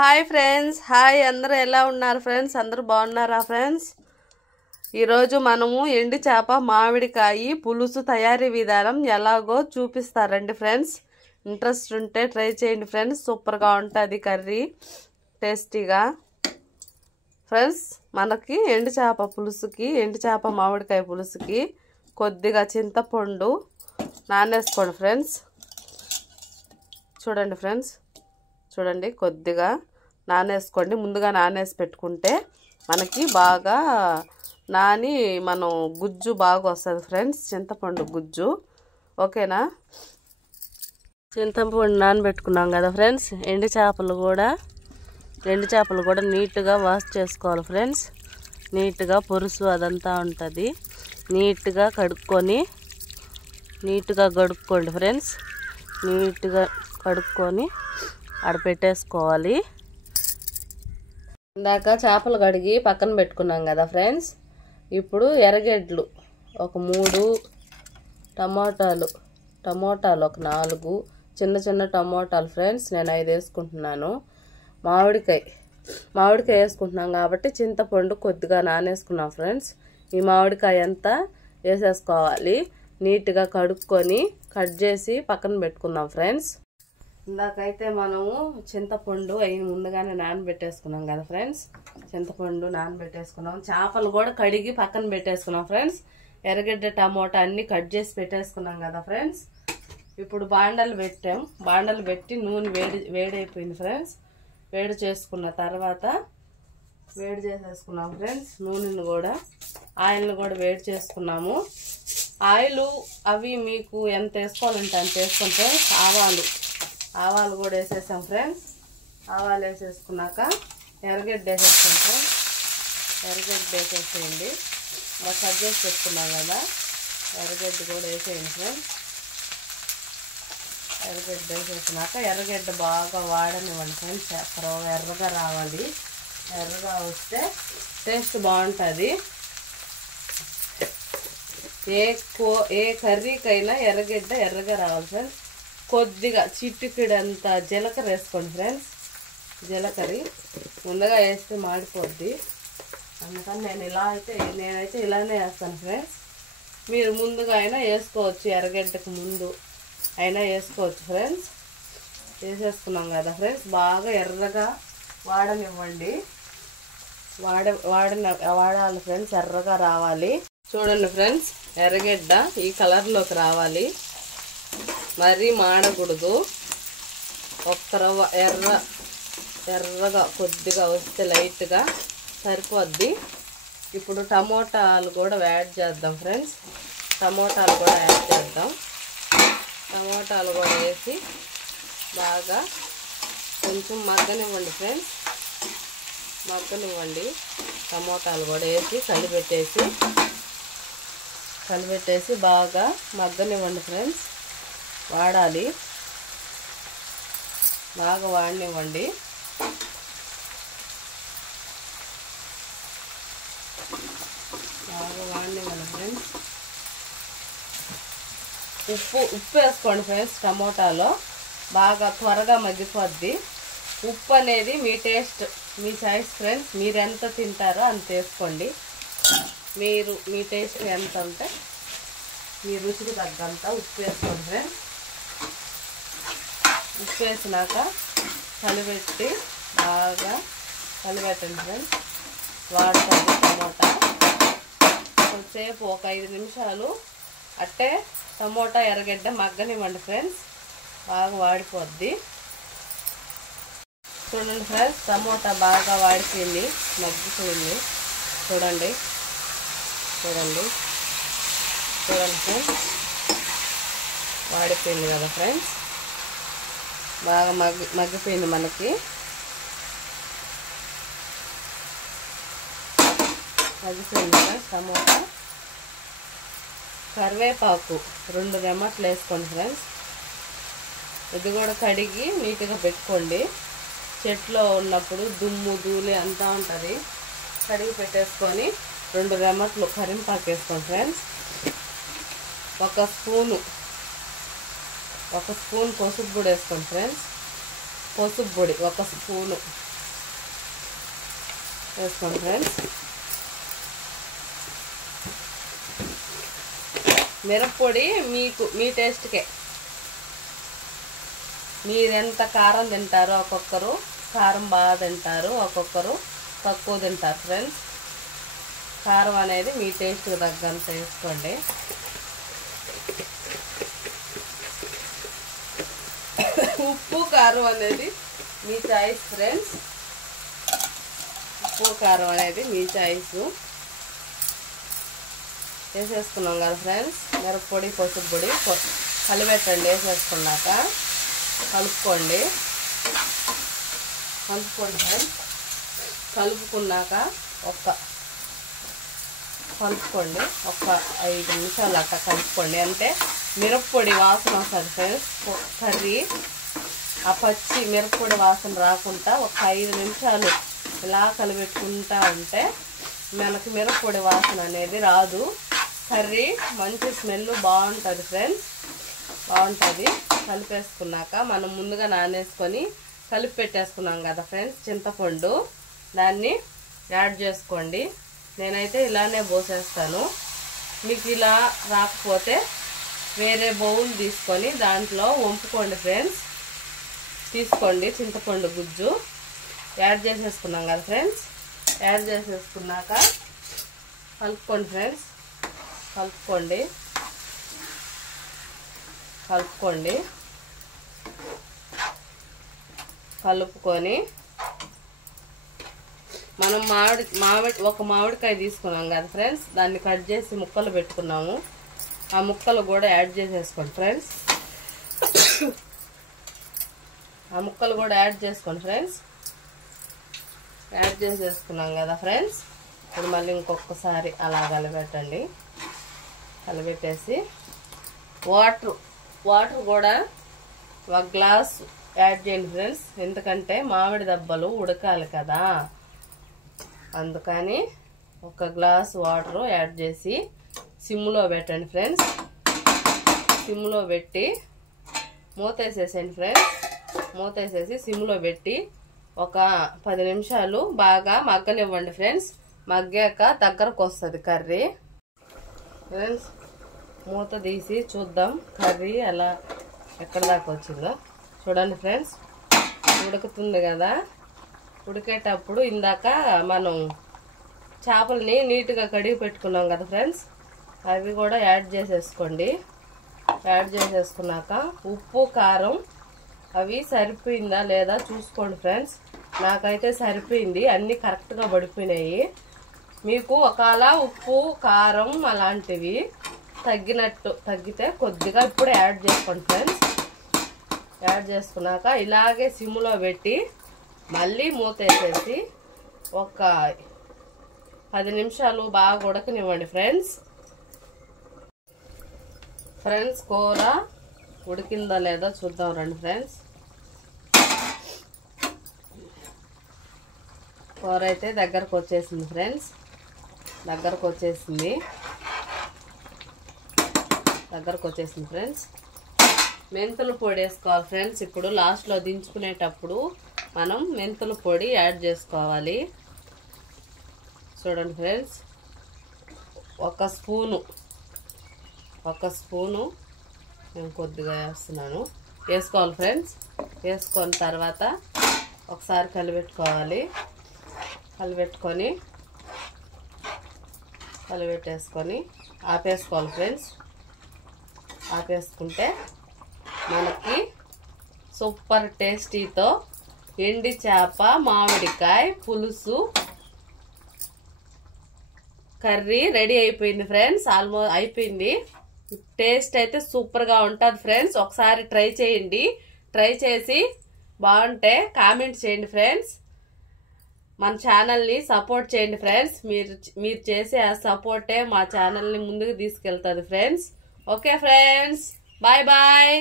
Hi friends, hi అందరూ ఎలా ఉన్నారు ఫ్రెండ్స్? అందరూ బాగున్నారా ఫ్రెండ్స్? ఈరోజు మనము ఎండు చేప మామిడికాయ పులుసు తయారీ విధానం ఎలాగో చూపిస్తారండి ఫ్రెండ్స్. ఇంట్రెస్ట్ ఉంటే ట్రై చేయండి ఫ్రెండ్స్, సూపర్గా ఉంటుంది కర్రీ, టేస్టీగా. ఫ్రెండ్స్, మనకి ఎండు చేప పులుసుకి, ఎండు చేప మామిడికాయ పులుసుకి కొద్దిగా చింతపండు నానేసుకోండి ఫ్రెండ్స్. చూడండి ఫ్రెండ్స్, చూడండి, కొద్దిగా నానేసుకోండి. ముందుగా నానేసి పెట్టుకుంటే మనకి బాగా నాని మనం గుజ్జు బాగా వస్తుంది ఫ్రెండ్స్, చింతపండు గుజ్జు. ఓకేనా? చింతపండు నానబెట్టుకున్నాం కదా ఫ్రెండ్స్. ఎండు చేపలు కూడా నీట్గా వాష్ చేసుకోవాలి ఫ్రెండ్స్. నీట్గా పొరుసు అదంతా ఉంటుంది. నీట్గా కడుక్కోండి ఫ్రెండ్స్. నీట్గా కడుక్కొని ఆడ పెట్టేసుకోవాలి. ఇందాక చేపలు కడిగి పక్కన పెట్టుకున్నాం కదా ఫ్రెండ్స్. ఇప్పుడు ఎర్రగడ్డలు ఒక 3, టమోటాలు ఒక 4 చిన్న టమోటాలు ఫ్రెండ్స్. నేను 5 వేసుకుంటున్నాను. మామిడికాయ వేసుకుంటున్నాం కాబట్టి చింతపండు కొద్దిగా నానేసుకున్నాం ఫ్రెండ్స్. ఈ మామిడికాయ అంతా వేసేసుకోవాలి. నీట్గా కడుక్కొని కట్ చేసి పక్కన పెట్టుకుందాం ఫ్రెండ్స్. ఇందాకైతే మనము చింతపండు ముందుగానే నానబెట్టేసుకున్నాం కదా ఫ్రెండ్స్. చింతపండు నానబెట్టేసుకున్నాం. చేపలు కూడా కడిగి పక్కన పెట్టేసుకున్నాం ఫ్రెండ్స్. ఎర్రగడ్డ టమోటా అన్ని కట్ చేసి పెట్టేసుకున్నాం కదా ఫ్రెండ్స్. ఇప్పుడు బాండలు పెట్టి నూనె వేడైపోయింది ఫ్రెండ్స్. వేడి చేసుకున్న తర్వాత వేడి చేసేసుకున్నాం ఫ్రెండ్స్. నూనెను కూడా ఆయిల్ని కూడా వేడి చేసుకున్నాము. ఆయిల్ అవి మీకు ఎంత వేసుకోవాలంటే అంత వేసుకుంటే ఆవాలు కూడా వేసేసాం ఫ్రెండ్స్. ఆవాలు వేసేసుకున్నాక ఎర్రగడ్డ వేసేస్తాం ఫ్రెండ్స్. ఎర్రగడ్డ వేసేసేయండి. మరి కట్ చేసి పెట్టుకున్నాం కదా, ఎర్రగడ్డ కూడా వేసేయండి ఫ్రెండ్స్. ఎర్రగడ్డ వేసేసినాక ఎర్రగడ్డ బాగా వాడనివ్వండి ఫ్రెండ్స్. ఎర్రగా రావాలి. ఎర్రగా వస్తే టేస్ట్ బాగుంటుంది. ఏ కర్రీకైనా ఎర్రగడ్డ ఎర్రగా రావాలి ఫ్రెండ్స్. కొద్దిగా చిటికెడంత జీలకర్ర వేసుకోండి ఫ్రెండ్స్. జీలకర్ర ముందుగా వేస్తే మాడిపోద్ది. అందుకని నేనైతే ఇలానే వేస్తాను ఫ్రెండ్స్. మీరు ముందుగా అయినా వేసుకోవచ్చు, ఎర్రగడ్డకు ముందు అయినా వేసుకోవచ్చు ఫ్రెండ్స్. వేసేసుకున్నాం కదా ఫ్రెండ్స్. బాగా ఎర్రగా వాడనివ్వండి. వాడాలి ఫ్రెండ్స్, ఎర్రగా రావాలి. చూడండి ఫ్రెండ్స్, ఎర్రగడ్డ ఈ కలర్లోకి రావాలి. మరీ మాడకూడదు. ఒక్క రవ్వ ఎర్రగా కొద్దిగా వస్తే లైట్గా సరిపోద్ది. ఇప్పుడు టమోటాలు కూడా యాడ్ చేద్దాం ఫ్రెండ్స్. టమోటాలు కూడా వేసి బాగా కొంచెం మగ్గనివ్వండి ఫ్రెండ్స్. టమోటాలు కూడా వేసి కలిపెట్టేసి బాగా మగ్గనివ్వండి ఫ్రెండ్స్. వాడాలి, బాగా వాడనివ్వండి. ఫ్రెండ్స్. ఉప్పు వేసుకోండి ఫ్రెండ్స్. టమోటాలో బాగా త్వరగా మగ్గిపోద్ది. ఉప్పు అనేది మీ టేస్ట్, మీ చాయిస్ ఫ్రెండ్స్. మీరు ఎంత తింటారో అంత వేసుకోండి. మీ టేస్ట్ ఎంత ఉంటే మీ రుచికి తగ్గంత ఉప్పు వేసుకోండి ఫ్రెండ్స్. ఉప్పు వేసినాక బాగా కలిపెట్టండి ఫ్రెండ్స్. వాడుకోండి టమోటా. కొంచెంసేపు ఒక 5 నిమిషాలు అట్టే టమోటా ఎర్రగడ్డ మగ్గనివ్వండి ఫ్రెండ్స్. బాగా వాడిపోద్ది. చూడండి ఫ్రెండ్స్, టమోటా బాగా వాడిపోయింది, మగ్గిపోయింది. చూడండి ఫ్రెండ్స్, వాడిపోయింది కదా ఫ్రెండ్స్. బాగా మగ్గిపోయింది మనకి. మగ్గిపోయింది ఫ్రెండ్స్ టమోటా. కరివేపాకు 2 రెమ్మట్లు వేసుకోండి ఫ్రెండ్స్. ఇది కూడా కడిగి నీట్గా పెట్టుకోండి. చెట్లో ఉన్నప్పుడు దుమ్ము ధూళి అంతా ఉంటుంది. కడిగి పెట్టేసుకొని 2 రెమ్మట్లు కరివేపాకు వేసుకోండి ఫ్రెండ్స్. ఒక స్పూన్ పసుపు కూడా వేసుకోండి ఫ్రెండ్స్. పసుపు పొడి 1 స్పూను వేసుకోండి ఫ్రెండ్స్. మిరప్పొడి మీ టేస్ట్కే, మీరెంత కారం తింటారో ఒక్కొక్కరు కారం బాగా తింటారు, ఒక్కొక్కరు తక్కువ తింటారు ఫ్రెండ్స్. కారం అనేది మీ టేస్ట్కి తగ్గంత వేసుకోండి. ఉప్పు కారం అనేది మీ చాయిస్ ఫ్రెండ్స్. ఉప్పు కారం అనేది మీ చాయిస్. వేసేసుకున్నాం కదా ఫ్రెండ్స్. మిరప్పొడి పసుపు పొడి కలిపెట్టండి. వేసేసుకున్నాక కలుపుకోండి ఫ్రెండ్స్. కలుపుకున్నాక ఒక 5 నిమిషాలు అట్లా కలుపుకోండి. అంటే మిరప్పొడి వాసన వస్తుంది ఫ్రెండ్స్. కర్రీ ఆ పచ్చి మిరప్పొడి వాసన రాకుండా ఒక 5 నిమిషాలు ఇలా కలిపెట్టుకుంటా ఉంటే మనకి మిరప్పొడి వాసన అనేది రాదు. కర్రీ మంచి స్మెల్ బాగుంటుంది ఫ్రెండ్స్, బాగుంటుంది. కలిపేసుకున్నాక మనం ముందుగా నానేసుకొని కలిపి పెట్టేసుకున్నాం కదా ఫ్రెండ్స్ చింతపండు, దాన్ని యాడ్ చేసుకోండి. నేనైతే ఇలానే పోసేస్తాను. మీకు ఇలా రాకపోతే వేరే బౌల్ తీసుకొని దాంట్లో వంపుకోండి ఫ్రెండ్స్. తీసుకోండి చింతపండు గుజ్జు యాడ్ చేసేసుకున్నాం కదా ఫ్రెండ్స్. యాడ్ చేసేసుకున్నాక కలుపుకోండి ఫ్రెండ్స్. కలుపుకొని మనం ఒక మామిడికాయ తీసుకున్నాం కదా ఫ్రెండ్స్, దాన్ని కట్ చేసి ముక్కలు పెట్టుకున్నాము. ఆ ముక్కలు కూడా యాడ్ చేసేసుకోండి ఫ్రెండ్స్. యాడ్ చేసేసుకున్నాం కదా ఫ్రెండ్స్. ఇప్పుడు మళ్ళీ ఇంకొకసారి అలా కలిపెట్టండి. కలిపెట్టేసి వాటర్ కూడా 1 గ్లాస్ యాడ్ చేయండి ఫ్రెండ్స్. ఎందుకంటే మామిడి దబ్బలు ఉడకాలి కదా, అందుకని 1 గ్లాస్ వాటర్ యాడ్ చేసి సిమ్లో పెట్టండి ఫ్రెండ్స్. సిమ్లో పెట్టి మూతేసేసేయండి ఫ్రెండ్స్. మూతేసేసి సిమ్లో పెట్టి ఒక 10 నిమిషాలు బాగా మగ్గనివ్వండి ఫ్రెండ్స్. మగ్గాక దగ్గరకు వస్తుంది కర్రీ ఫ్రెండ్స్. మూత తీసి చూద్దాం కర్రీ ఎలా ఎక్కడ దాకా వచ్చిందో చూడండి ఫ్రెండ్స్. ఉడుకుతుంది కదా. ఉడికేటప్పుడు ఇందాక మనం చేపలని నీట్గా కడిగి పెట్టుకున్నాం కదా ఫ్రెండ్స్, అవి కూడా యాడ్ చేసేసుకోండి. యాడ్ చేసేసుకున్నాక ఉప్పు కారం అవి సరిపోయిందా లేదా చూసుకోండి ఫ్రెండ్స్. నాకైతే సరిపోయింది, అన్నీ కరెక్ట్గా పడిపోయినాయి. మీకు ఒకవేళ ఉప్పు కారం అలాంటివి తగ్గితే కొద్దిగా ఇప్పుడు యాడ్ చేసుకోండి ఫ్రెండ్స్. యాడ్ చేసుకున్నాక ఇలాగే సిమ్లో పెట్టి మళ్ళీ మూత వేసేసి ఒక 10 నిమిషాలు బాగా ఉడకనివ్వండి ఫ్రెండ్స్. కూర ఉడికిందా లేదా చూద్దాం రండి ఫ్రెండ్స్. కూర అయితే దగ్గరకు వచ్చేసింది ఫ్రెండ్స్. దగ్గరకు వచ్చేసింది ఫ్రెండ్స్. మెంతుల పొడి వేసుకోవాలి ఫ్రెండ్స్. ఇప్పుడు లాస్ట్లో దించుకునేటప్పుడు మనం మెంతుల పొడి యాడ్ చేసుకోవాలి. చూడండి ఫ్రెండ్స్, 1 స్పూను నేను కొద్దిగా వేస్తున్నాను. వేసుకోవాలి ఫ్రెండ్స్. వేసుకున్న తర్వాత ఒకసారి కలిపెట్టుకోవాలి. కలిపెట్టేసుకొని ఆపేసుకోవాలి ఫ్రెండ్స్. ఆపేసుకుంటే మనకి సూపర్ టేస్టీతో ఎండి చేప మామిడికాయ పులుసు కర్రీ రెడీ అయిపోయింది ఫ్రెండ్స్. ఆల్మోస్ట్ అయిపోయింది. టేస్ట్ అయితే సూపర్గా ఉంటుంది ఫ్రెండ్స్. ఒకసారి ట్రై చేయండి. ట్రై చేసి బాగుంటే కామెంట్ చేయండి ఫ్రెండ్స్. మన ఛానల్ని సపోర్ట్ చేయండి ఫ్రెండ్స్. మీరు చేసే ఆ సపోర్టే మా ఛానల్ని ముందుకు తీసుకెళ్తుంది friends. Okay friends, bye bye.